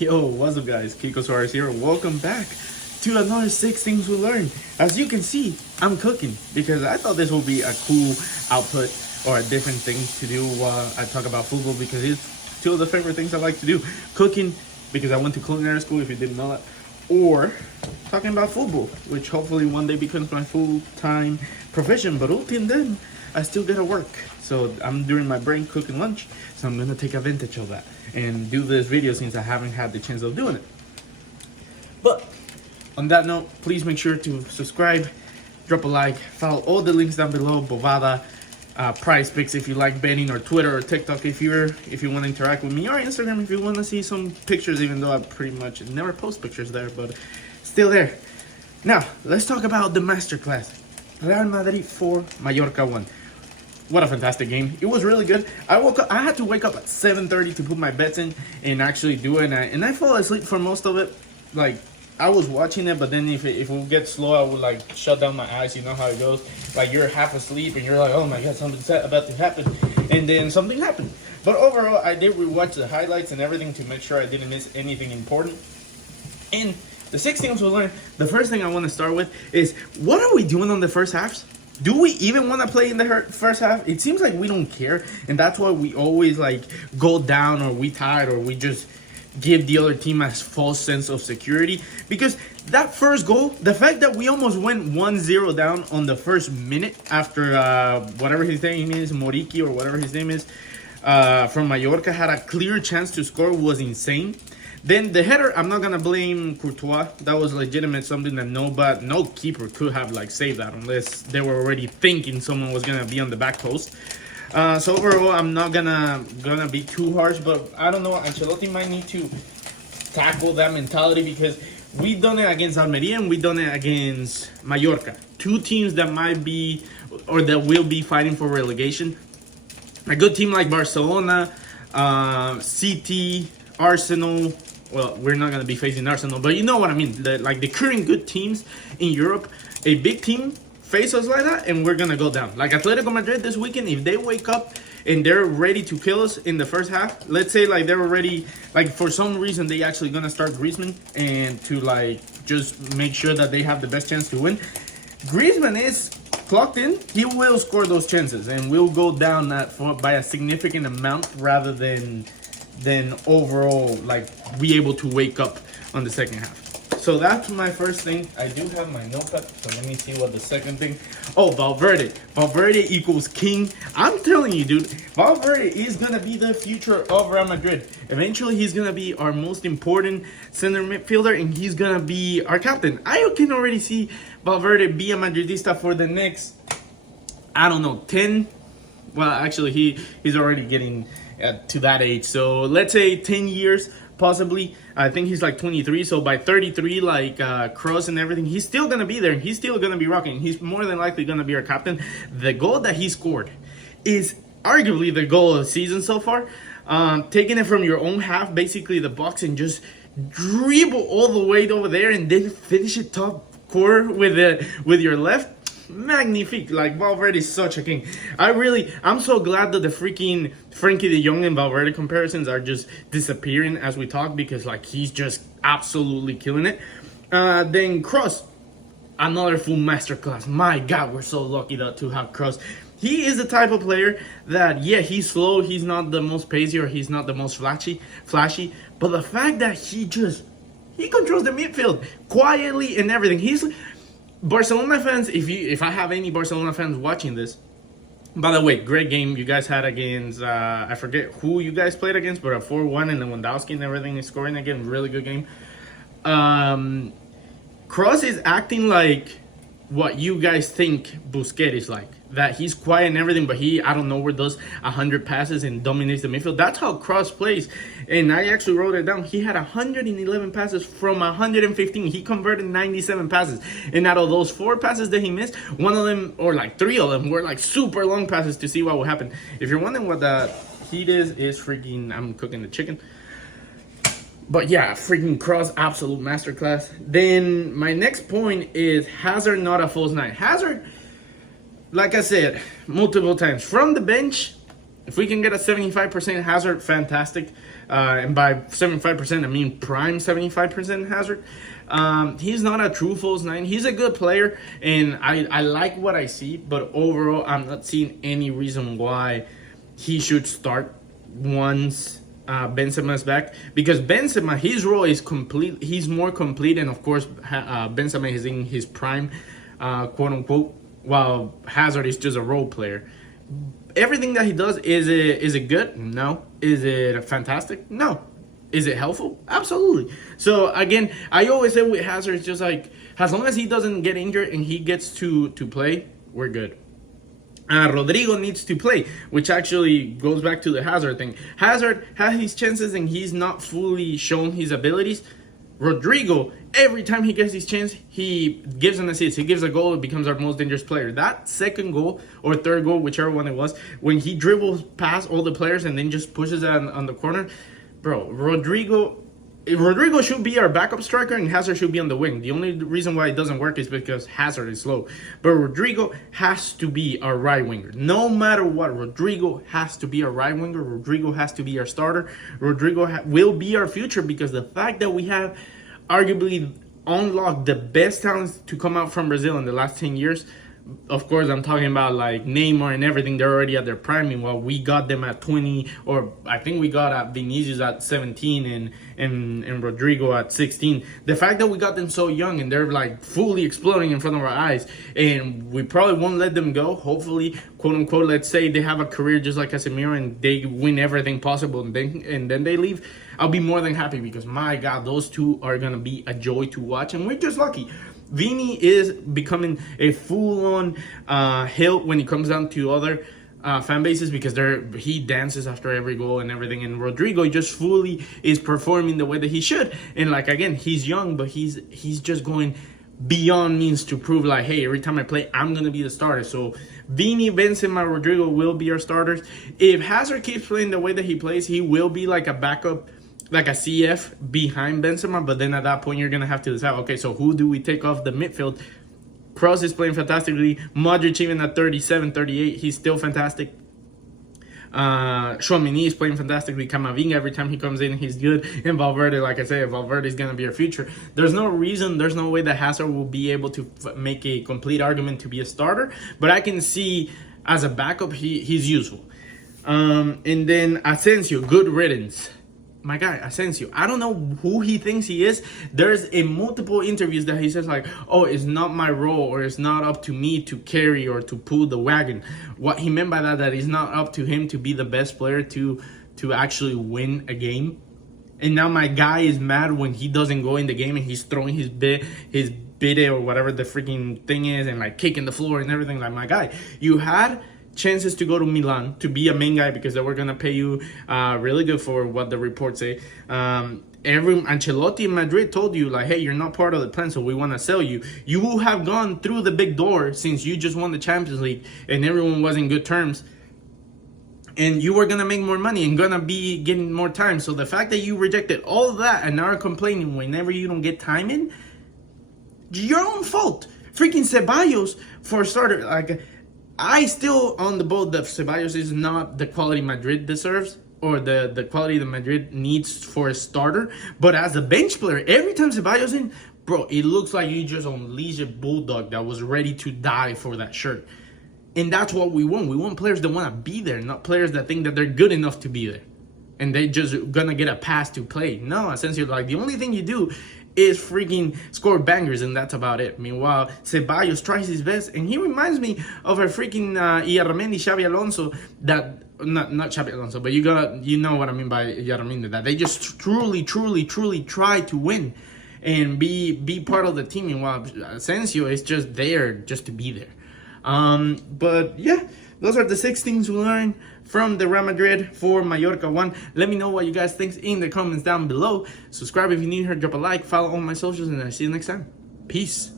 Yo, what's up guys? Imkikosuarez here. Welcome back to another 6 things we learned. As you can see, I'm cooking because I thought this would be a cool output or a different thing to do while I talk about football, because it's two of the favorite things I like to do. Cooking because I went to culinary school, if you didn't know that, or talking about football, which hopefully one day becomes my full-time profession. But until then, I still gotta work. So I'm during my break cooking lunch, so I'm gonna take advantage of that and do this video since I haven't had the chance of doing it. But on that note, please make sure to subscribe, drop a like, follow all the links down below, Bovada, Prize Picks if you like betting, or Twitter or TikTok if you want to interact with me, or Instagram if you want to see some pictures, even though I pretty much never post pictures there, but still there. Now, let's talk about the masterclass. Real Madrid 4, Mallorca 1. What a fantastic game. It was really good. I had to wake up at 7:30 to put my bets in and actually do it. And I fell asleep for most of it. Like, I was watching it, but then if it would get slow, I would like shut down my eyes. You know how it goes. Like, you're half asleep and you're like, oh my God, something's about to happen. And then something happened. But overall, I did rewatch the highlights and everything to make sure I didn't miss anything important. And the 6 things we learned, the first thing I want to start with is, what are we doing on the first halves? Do we even want to play in the first half? It seems like we don't care, and that's why we always like go down, or we tired, or we just give the other team a false sense of security. Because that first goal, the fact that we almost went 1-0 down on the first minute after whatever his name is, Moriki or whatever his name is, from Mallorca, had a clear chance to score, was insane. Then the header, I'm not gonna blame Courtois. That was legitimate, something that no keeper could have like saved that unless they were already thinking someone was gonna be on the back post. So overall, I'm not gonna be too harsh, but I don't know. Ancelotti might need to tackle that mentality, because we done it against Almeria and we done it against Mallorca, 2 teams that might be or that will be fighting for relegation. A good team like Barcelona, City, Arsenal. Well, we're not going to be facing Arsenal, but you know what I mean. Like the current good teams in Europe, a big team face us like that, and we're going to go down. Like Atletico Madrid this weekend, if they wake up and they're ready to kill us in the first half, let's say like they're already, like for some reason, they actually going to start Griezmann and to like just make sure that they have the best chance to win. Griezmann is clocked in. He will score those chances, and we'll go down by a significant amount rather than overall like be able to wake up on the second half. So that's my first thing. I do have my notepad, so let me see what the second thing. Oh, Valverde equals king. I'm telling you, dude, Valverde is gonna be the future of Real Madrid. Eventually he's gonna be our most important center midfielder, and he's gonna be our captain. I can already see Valverde be a Madridista for the next, I don't know, 10. Well, actually he's already getting to that age, so let's say 10 years possibly. I think he's like 23, so by 33, like Kroos and everything, he's still gonna be there. He's still gonna be rocking. He's more than likely gonna be our captain. The goal that he scored is arguably the goal of the season so far. Taking it from your own half, basically the box, and just dribble all the way over there and then finish it top corner with your left. Magnifique. Like, Valverde is such a king. I'm so glad that the freaking Frankie de Jong and Valverde comparisons are just disappearing as we talk, because like he's just absolutely killing it. Then Kroos, another full masterclass. My God, we're so lucky to have Kroos. He is the type of player that, yeah, he's slow, he's not the most pacey, or he's not the most flashy, but the fact that he controls the midfield quietly and everything. Barcelona fans, if I have any Barcelona fans watching this, by the way, great game you guys had against, I forget who you guys played against, but a 4-1, and Lewandowski and everything is scoring again. Really good game. Kroos is acting like what you guys think Busquets is like. That he's quiet and everything, but he, I don't know where, does 100 passes and dominates the midfield. That's how Kroos plays. And I actually wrote it down. He had 111 passes from 115. He converted 97 passes. And out of those 4 passes that he missed, one of them, or like 3 of them, were like super long passes to see what would happen. If you're wondering what the heat is freaking, I'm cooking the chicken. But yeah, freaking Kroos, absolute masterclass. Then my next point is Hazard not a false nine. Hazard, like I said multiple times, from the bench, If we can get a 75% Hazard, fantastic. And by 75%, I mean prime 75% Hazard. He's not a true false nine. He's a good player, and I like what I see. But overall, I'm not seeing any reason why he should start once Benzema's back. Because Benzema, his role is complete. He's more complete, and of course, Benzema is in his prime, quote unquote, while Hazard is just a role player. Everything that he does, is it good? No. Is it fantastic? No. Is it helpful? Absolutely. So again, I always say with Hazard, it's just like, as long as he doesn't get injured and he gets to play, we're good. Rodrigo needs to play, which actually goes back to the Hazard thing. Hazard has his chances and he's not fully shown his abilities. Rodrigo, every time he gets his chance, he gives an assist. He gives a goal. It becomes our most dangerous player. That second goal or third goal, whichever one it was, when he dribbles past all the players and then just pushes it on the corner, bro, Rodrigo should be our backup striker and Hazard should be on the wing. The only reason why it doesn't work is because Hazard is slow. But Rodrigo has to be our right winger. No matter what, Rodrigo has to be our right winger. Rodrigo has to be our starter. Rodrigo will be our future, because the fact that we have arguably unlocked the best talents to come out from Brazil in the last 10 years. Of course, I'm talking about like Neymar and everything. They're already at their prime. Meanwhile, we got them at 20, or I think we got at Vinicius at 17 and Rodrigo at 16. The fact that we got them so young and they're like fully exploding in front of our eyes, and we probably won't let them go. Hopefully, quote unquote, let's say they have a career just like Casemiro and they win everything possible and then they leave. I'll be more than happy, because my God, those two are gonna be a joy to watch, and we're just lucky. Vini is becoming a full-on hill when it comes down to other fan bases, because he dances after every goal and everything, and Rodrigo just fully is performing the way that he should. And like, again, he's young, but he's just going beyond means to prove like, hey, every time I play, I'm gonna be the starter. So Vini, Benzema, Rodrigo will be our starters. If Hazard keeps playing the way that he plays, he will be like a backup, like a CF behind Benzema, but then at that point, you're going to have to decide, okay, so who do we take off the midfield? Kroos is playing fantastically. Modric, even at 37, 38, he's still fantastic. Tchouaméni is playing fantastically. Camavinga, every time he comes in, he's good. And Valverde, like I said, Valverde is going to be our future. There's no way that Hazard will be able to make a complete argument to be a starter, but I can see as a backup, he's useful. And then Asensio, good riddance. My guy, Asensio, I don't know who he thinks he is. There's in multiple interviews that he says like, oh, it's not my role, or it's not up to me to carry or to pull the wagon. What he meant by that it's not up to him to be the best player to actually win a game. And now my guy is mad when he doesn't go in the game and he's throwing his bide or whatever the freaking thing is and like kicking the floor and everything. Like, my guy, you had chances to go to Milan to be a main guy, because they were gonna pay you really good for what the reports say. Ancelotti in Madrid told you like, hey, you're not part of the plan, so we want to sell you. You will have gone through the big door since you just won the Champions League and everyone was in good terms, and you were gonna make more money and gonna be getting more time. So the fact that you rejected all of that and now are complaining whenever you don't get time in, your own fault. Freaking Ceballos, for a starter, like, I still on the boat that Ceballos is not the quality Madrid deserves, or the quality that Madrid needs for a starter. But as a bench player, every time Ceballos in, bro, it looks like you just unleashed a bulldog that was ready to die for that shirt. And that's what we want. We want players that want to be there, not players that think that they're good enough to be there and they just gonna get a pass to play. No, essentially, like, the only thing you do is freaking score bangers, and that's about it. Meanwhile, Ceballos tries his best, and he reminds me of a freaking Iyarramendi, Xabi Alonso, that not Xabi Alonso, but you know what I mean by Iyarramendi, that they just truly try to win and be part of the team. Meanwhile, Asensio is just there just to be there. But yeah, those are the 6 things we learned from the Real Madrid for Mallorca 1. Let me know what you guys think in the comments down below. Subscribe if you're new here, drop a like, follow all my socials, and I'll see you next time. Peace.